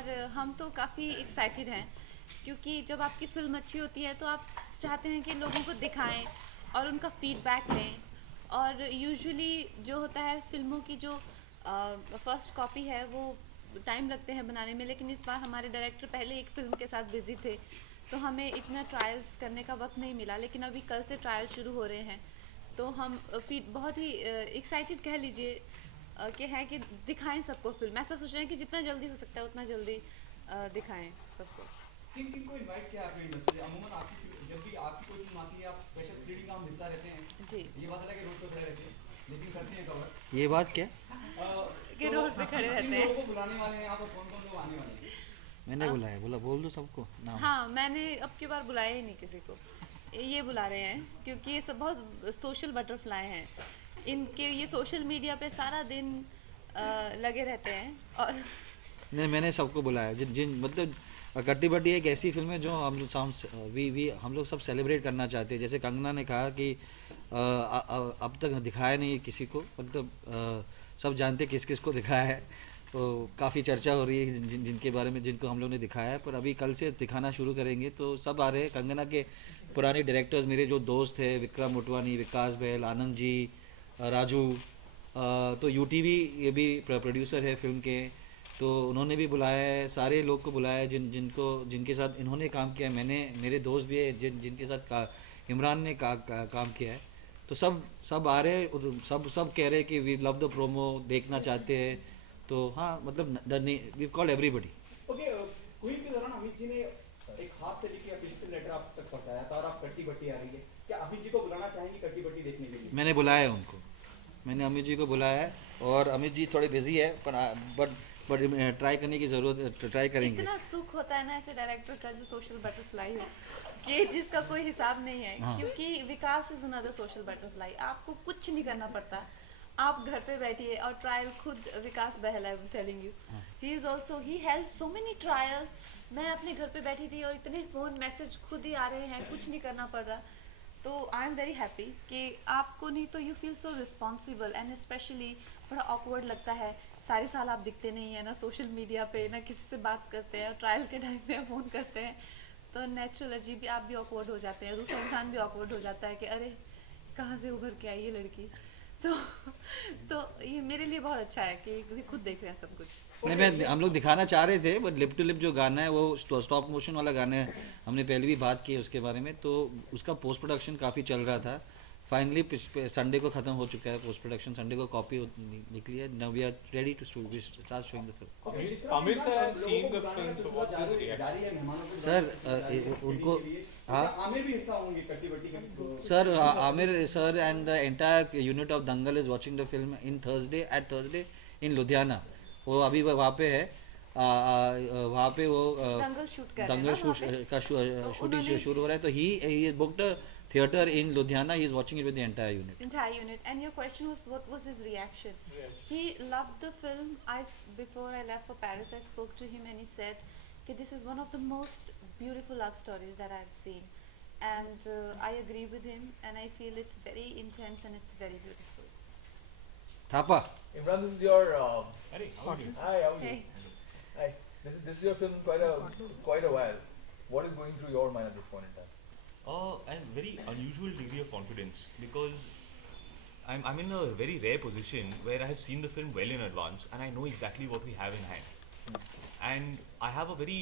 और हम तो काफ़ी एक्साइटेड हैं, क्योंकि जब आपकी फ़िल्म अच्छी होती है तो आप चाहते हैं कि लोगों को दिखाएं और उनका फीडबैक लें। और यूजुअली जो होता है फ़िल्मों की जो फर्स्ट कॉपी है वो टाइम लगते हैं बनाने में, लेकिन इस बार हमारे डायरेक्टर पहले एक फ़िल्म के साथ बिज़ी थे तो हमें इतना ट्रायल्स करने का वक्त नहीं मिला। लेकिन अभी कल से ट्रायल शुरू हो रहे हैं तो हम फिर बहुत ही एक्साइटेड कह लीजिए कि है कि दिखाएं सबको फिल्म। ऐसा सोच रहे हैं कि जितना जल्दी हो सकता है उतना जल्दी दिखाएं सबको। किन किन को इनवाइट किया आपने इंडस्ट्री? अमूमन आपकी जब भी आपकी कोई फिल्म आती है आप स्पेशल स्क्रीनिंग का हम हिस्सा रहते हैं। जी। ये बात अलग है रोड पे खड़े रहते हैं, लेकिन करते हैं कवर। ये बात क्या? कि तो रोड पे खड़े किन रहते लोगों हैं। को बुलाने वाले हैं आप और कौन कौन लोग आने वाले हैं? मैंने बुलाया, बोला बोल दो सबको नाम। हाँ, मैंने अब की बार बुलाया ही नहीं किसी को, ये बुला रहे हैं क्योंकि ये सब बहुत सोशल बटरफ्लाई हैं। इनके ये सोशल मीडिया पे सारा दिन लगे रहते हैं और नहीं, मैंने सबको बुलाया जिन जिन मतलब कट्टी बट्टी एक ऐसी फिल्म है जो हम लोग सब सेलिब्रेट करना चाहते हैं। जैसे कंगना ने कहा कि अब तक दिखाया नहीं किसी को, मतलब सब जानते किस किस को दिखाया है। तो काफ़ी चर्चा हो रही है जिनके बारे में जिनको हम लोग ने दिखाया है, पर अभी कल से दिखाना शुरू करेंगे तो सब आ रहे हैं। कंगना के पुराने डायरेक्टर्स मेरे जो दोस्त थे, विक्रम मोटवानी, विकास बहल, आनंद जी, राजू, तो यूटीवी ये भी प्रोड्यूसर है फिल्म के, तो उन्होंने भी बुलाया है। सारे लोग को बुलाया है जिनके साथ इन्होंने काम किया है। मैंने मेरे दोस्त भी है जिनके साथ इमरान ने काम किया है। तो सब सब आ रहे हैं, सब सब कह रहे हैं कि वी लव द प्रोमो, देखना चाहते हैं। तो हाँ, मतलब we call everybody. Okay, Queen के दौरान अमित जी ने एक हाथ से लिखी अफिशियल लेटर आप तक पहुंचाया था और आप कट्टी बट्टी आ रही है, क्या अमित जी को बुलाना चाहेंगे कट्टी बट्टी देखने के लिए? मैंने बुलाया है उनको, मैंने अमित जी को बुलाया है और अमित जी थोड़े बिजी है, बट बट ट्राई करने की ज़रूरत, ट्राई करेंगे। इतना सुख होता है ना ऐसे डायरेक्टर का जो सोशल बटरफ्लाई हो, कि जिसका कोई हिसाब नहीं है। हाँ। क्योंकि विकास इज अनदर सोशल बटरफ्लाई, आपको कुछ नहीं करना पड़ता। आप घर पे बैठिए और ट्रायल खुद Vikas Bahl, I am telling you, he is also, he held so many trials. मैं अपने घर पे बैठी थी और इतने फोन मैसेज खुद ही आ रहे हैं, कुछ नहीं करना पड़ रहा। तो आई एम वेरी हैप्पी कि आपको नहीं तो you feel so responsible. And specially बड़ा ऑकवर्ड लगता है, सारे साल आप दिखते नहीं है ना सोशल मीडिया पे, ना किसी से बात करते हैं, और ट्रायल के टाइम पे फ़ोन करते हैं तो नेचुरल अजीब आप भी ऑकवर्ड हो जाते हैं, दूसरा इंसान भी ऑकवर्ड हो जाता है कि अरे कहाँ से उभर के आई ये लड़की। तो तो ये मेरे लिए बहुत अच्छा है कि खुद देख रहे हैं सब कुछ। नहीं, मैं हम लोग दिखाना चाह रहे थे, बट लिप टू लिप जो गाना है वो स्टॉप मोशन वाला गाना है, हमने पहले भी बात की उसके बारे में। तो उसका पोस्ट प्रोडक्शन काफ़ी चल रहा था। फाइनली संडे को ख़त्म हो चुका है पोस्ट प्रोडक्शन, संडे को कॉपी निकली है। Now we are ready to start showing the film. Amir sir has seen the film, so what's his reaction? Sir उनको, हाँ आमिर भी हिस्सा होंगे कट्टी बट्टी के? Sir, Aamir sir and the entire unit of Dangal is watching the film in Thursday in Ludhiana. वो अभी वहाँ पे है, वहाँ पे वो दंगल शूट कर रहे हैं दंगल ना वहाँ पे? का शूटिंग शुरू हो रहा है। तो he booked a theater in Ludhiana. He is watching it with the entire unit. Entire unit. And your question was what was his reaction? He loved the film. Before I left for Paris, I spoke to him and he said that this is one of the most beautiful love stories that I've seen, and I agree with him, and I feel it's very intense and it's very beautiful. Thapa. Imran, this is your. Hey, how are you? Hi, how are you? Hey. Hi. This is your film quite a while. What is going through your mind at this point in time? And very unusual degree of confidence, because I'm in a very rare position where I have seen the film well in advance and I know exactly what we have in hand. And I have a very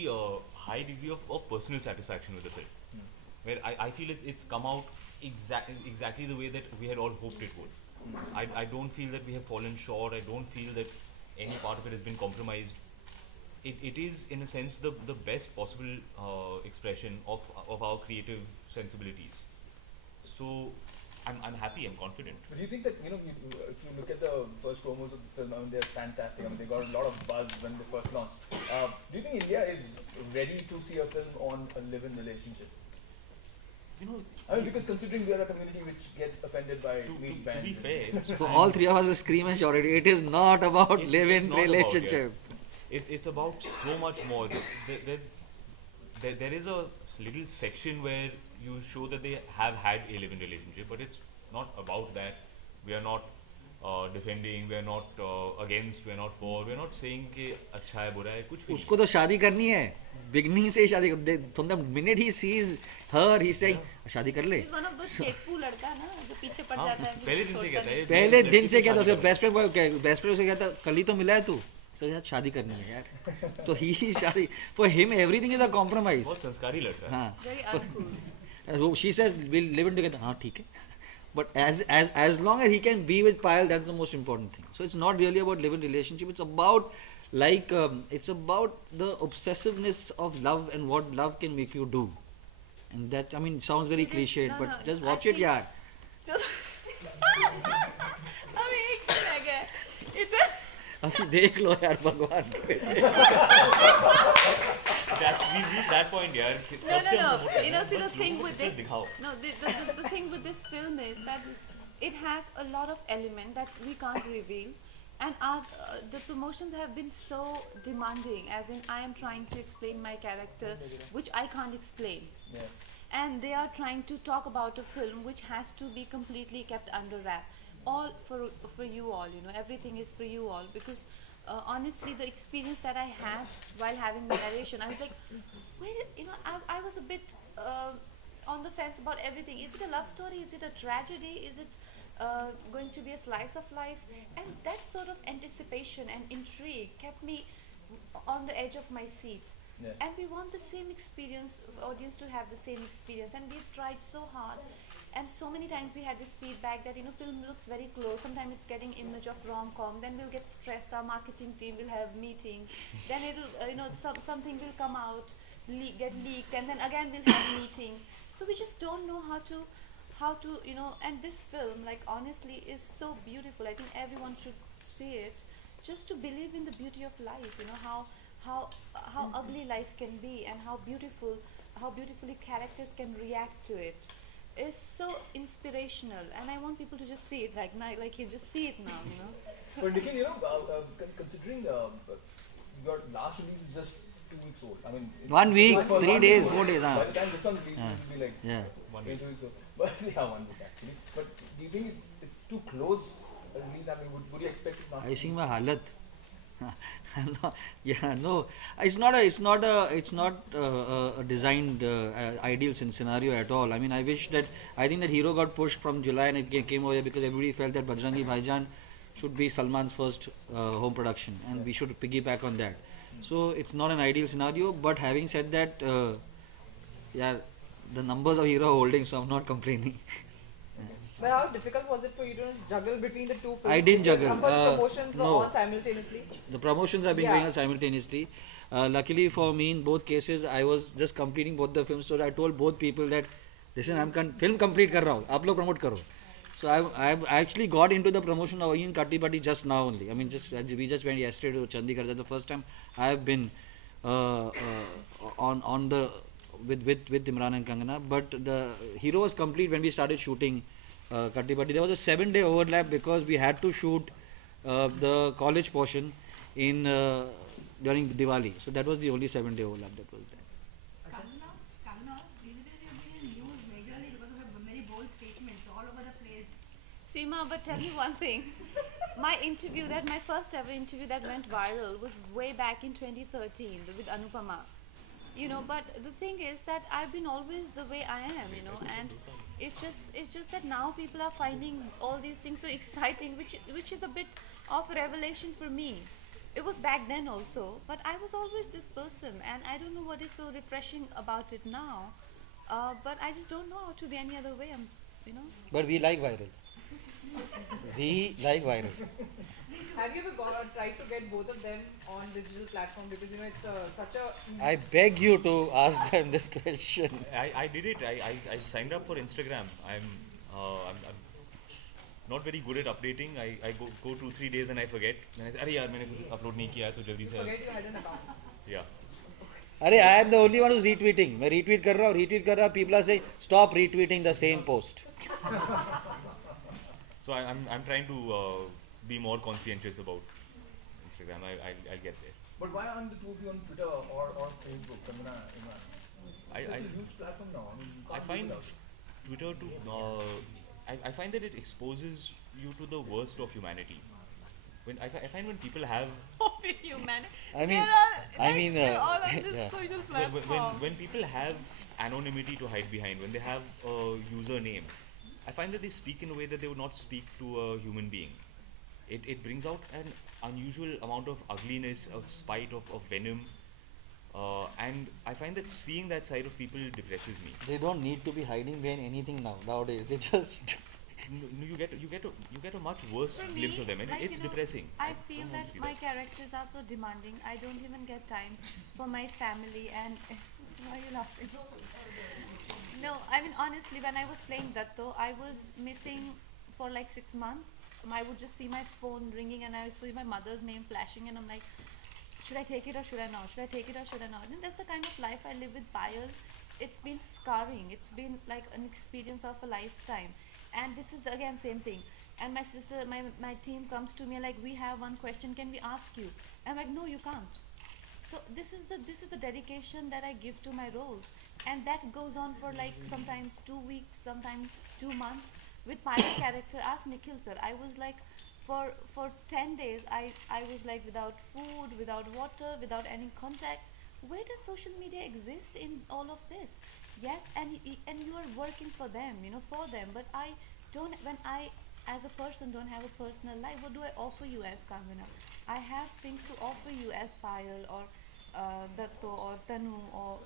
high degree of personal satisfaction with the film, where I feel it's come out exactly the way that we had all hoped it would. I don't feel that we have fallen short. I don't feel that any part of it has been compromised. It is in a sense the best possible expression of our creative sensibilities. So I'm happy, I'm confident. But do you think that, if you look at the first promos of the film, I mean, they're fantastic. I mean, they got a lot of buzz when they first launched. Do you think India is ready to see a film on a live-in relationship? I mean, because considering we are a community which gets offended by meat To be bans. fair, So all three of us will scream and shout it. It is not about It's live-in not about, relationship. it's about so much more. There is a little section where you show that they have had a live-in relationship, but it's not about that. We are not defending, we're not against, we're not for, we're not saying कि अच्छा है बुरा है कुछ भी उसको तो शादी करनी है, beginning से ही शादी from the minute he sees her he say शादी कर ले. He's one of those Shekhu लड़का ना जो पीछे पड़ हाँ, जाता है. पहले दिन से कहता है पहले लड़की दिन से से कहता शादी उसका बेस्ट फ्रेंड से कहता कल ही तो मिला है तू, सर यार शादी करनी है यार. तो ही शादी for him everything is a compromise. बहुत संस्कारी लड़का है. हाँ. Very uncool. She says we'll live in together. हाँ ठीक है. But as long as he can be with Payal, that's the most important thing. So it's not really about live-in relationship. It's about it's about the obsessiveness of love and what love can make you do. And that, I mean, sounds very It is- cliched, no, but no, just I watch it, think- yaar. अभी एक ही रह गया है. इतना अभी देख लो यार भगवान. We've reached that point, यार. No, कब से हम no, promote no. कर You रहे know, हैं? see the बस thing लोगों with को this. दिखाओ. No, the thing with this film is that it has a lot of element that we can't reveal, and the promotions have been so demanding. As in, I am trying to explain my character, which I can't explain, Yeah. and they are trying to talk about a film which has to be completely kept under wrap. All for you all, you know, everything is for you all because. Honestly, the experience that I had while having the narration, I was like, wait, you know, I was a bit on the fence about everything. Is it a love story? Is it a tragedy? Is it going to be a slice of life? And that sort of anticipation and intrigue kept me on the edge of my seat. Yeah. And we want the same experience, audience to have the same experience. And we've tried so hard. And so many times we had this feedback that, you know, film looks very close. Sometimes it's getting image of rom-com. Then we'll get stressed. Our marketing team will have meetings. Then it'll, you know, something will come out, get leaked. And then again we'll have meetings. So we just don't know how to, you know, and this film, like, honestly, is so beautiful. I think everyone should see it just to believe in the beauty of life, you know, how ugly life can be and how beautifully characters can react to it. Is so inspirational, and I want people to just see it like you just see it now, you know. But Nikhil, you know, considering your last release is just 2 weeks old. I mean, 1 week, for 3 1 days, week 4 days. By हाँ. the time this one releases, it will be like Yeah. 1 2 week. weeks old. But yeah, 1 week actually. But do you think it's too close a release? I mean, would you expect it not? I think my halat. No, yeah, no, it's not a designed ideal scenario at all. I mean, I think that Hero got pushed from July and it came over here because everybody felt that Bajrangi Bhaijaan should be Salman's first home production and we should piggyback on that. So it's not an ideal scenario, but having said that, yeah, the numbers of Hero are holding, so I'm not complaining. But how difficult was it for you to juggle between the two films? I didn't Because juggle. Some of the promotions were no. on simultaneously. The promotions are being Yeah. going on simultaneously. Luckily for me, in both cases, I was just completing both the films. So I told both people that, listen, I'm film complete कर रहा हूँ, आप लोग promote करो. So I actually got into the promotion of in Katti Batti just now only. I mean, we just went yesterday to Chandigarh. That's the first time I have been on the with Imran and Kangana. But the Hero was complete when we started shooting Katti Batti. There was a 7-day overlap because we had to shoot the college portion in during Diwali. So that was the only 7-day overlap that was there. Kangana, these days you've been in news majorly because of your very bold statements all over the place. Seema, but tell me one thing. My first ever interview that went viral was way back in 2013 with Anupama. You know, but the thing is that I've been always the way I am, you know, and it's just that now people are finding all these things so exciting, which is a bit of a revelation for me. It was back then also, but I was always this person, and I don't know what is so refreshing about it now. But I just don't know how to be any other way. You know. But we like viral. We like viral. Have you ever tried to get both of them on digital platform because you know it's such a I beg you to ask them this question. I did it. I signed up for Instagram. I'm not very good at updating. I go 2-3 days and I forget. Then I say, अरे यार मैंने कुछ upload नहीं किया तो जल्दी से. forget you had an account. Yeah. अरे I am the only one who's retweeting. मैं retweet कर रहा हूँ. People are saying stop retweeting the same post. So I'm trying to be more conscientious about Instagram. I'll get there. But why aren't the two of you on Twitter or Facebook? Kangana, Imran? It's such I a huge platform now. I mean, you I can't find live without it. Twitter to I find that it exposes you to the worst of humanity. When I find when people have Humanity. I mean, they're all on this yeah. social when, platform. when people have anonymity to hide behind, when they have a username, I find that they speak in a way that they would not speak to a human being. It brings out an unusual amount of ugliness, of spite, of venom, and I find that seeing that side of people depresses me. They don't need to be hiding behind anything nowadays. They just You get a much worse For glimpse me, of them, and like, it's you know, depressing. I feel don't want to that see my characters are so demanding. I don't even get time for my family and why are you laughing? No, I mean honestly, when I was playing Datto, I was missing for like 6 months. I would just see my phone ringing and I would see my mother's name flashing and I'm like, should I take it or should I not? Should I take it or should I not? And that's the kind of life I live with Payal. It's been scarring. It's been like an experience of a lifetime. And this is the, again same thing. And my sister, my team comes to me like, we have one question, can we ask you? I'm like, no, you can't. So this is the dedication that I give to my roles, and that goes on for like sometimes 2 weeks, sometimes 2 months. With my character, ask Nikhil sir, I was like for 10 days I was like without food, without water, without any contact. Where does social media exist in all of this? Yes, and you are working for them, you know, for them. But I don't. When I as a person don't have a personal life, what do I offer you as Kangana? I have things to offer you as Payal or Datto or Tanu or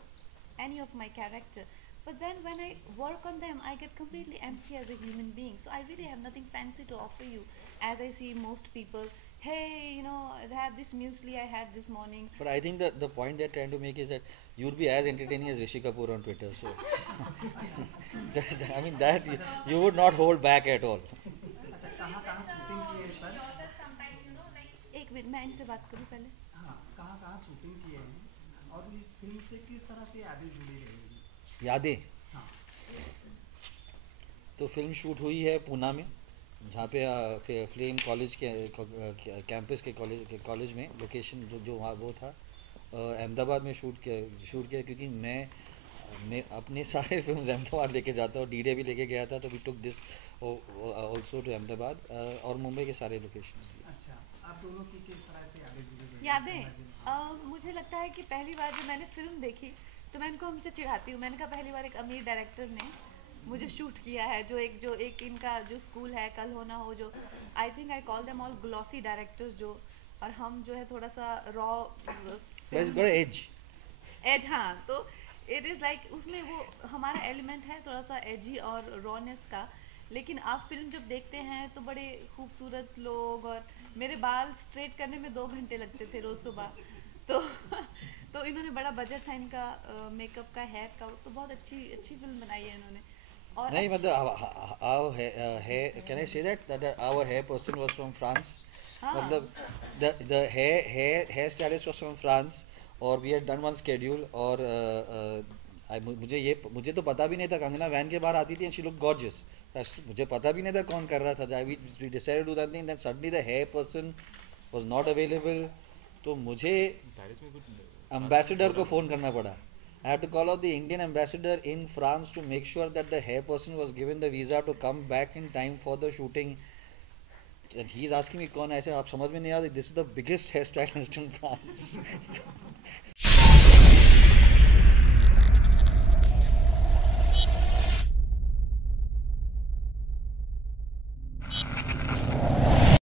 any of my character. But then when I work on them, I get completely empty as a human being. So I really have nothing fancy to offer you. As I see most people, hey, you know, I have this muesli I had this morning. But I think that the point they're trying to make is that you'll be as entertaining as Rishi Kapoor on Twitter. So, I mean that you would not hold back at all. अच्छा कहाँ कहाँ shooting की है sir? एक minute मैं इनसे बात करूँ पहले. हाँ कहाँ कहाँ शूटिंग की है और इस फिल्म से किस तरह से यादें जुड़ी रहेंगी? यादें हाँ तो फिल्म शूट हुई है पूना में, जहाँ पे फ्लेम कॉलेज के कैंपस के कॉलेज में लोकेशन जो वहाँ वो था. अहमदाबाद में शूट किया क्योंकि मैं अपने सारे फिल्म्स अहमदाबाद लेके जाता हूँ. डी-डे भी लेके गया था, तो we took this also to Ahmedabad और मुंबई के सारे लोकेशन. अच्छा आप दोनों की किस तरह से यादें जुड़ी रहेंगी? यादें मुझे लगता है कि पहली बार जब मैंने फिल्म देखी तो मैं इनको हमेशा चिढ़ाती हूँ. मैंने कहा पहली बार एक अमीर डायरेक्टर ने मुझे शूट किया है, जो एक इनका जो स्कूल है कल होना हो, जो I think I call them all glossy directors, जो और हम जो है थोड़ा सा रॉ एज. हाँ, तो इट इज़ लाइक उसमें वो हमारा एलिमेंट है थोड़ा सा एजी और रॉनेस का. लेकिन आप फिल्म जब देखते हैं तो बड़े खूबसूरत लोग, और मेरे बाल स्ट्रेट करने में 2 घंटे लगते थे रोज़ सुबह. तो इन्होंने बड़ा बजट था इनका मेकअप का, हेयर का, तो बहुत अच्छी फिल्म बनाई है इन्होंने. और नहीं मतलब our hair, can I say that our hair person was from France? मतलब the hair stylist was from France, और we had done one schedule. और मुझे तो पता भी नहीं था. कंगना वैन के बाहर आती थी and she looked gorgeous. मुझे पता भी नहीं था कौन कर रहा था. We decided to do that thing, then suddenly the hair person was not available. तो मुझे एम्बेसडर को फ़ोन करना पड़ा. I had to call out the Indian ambassador in France to make sure that the hair person was given the visa to come back in time for the shooting. And he's asking me, कौन है? ऐसे आप समझ में नहीं आ रही. This is the biggest hairstylist in France.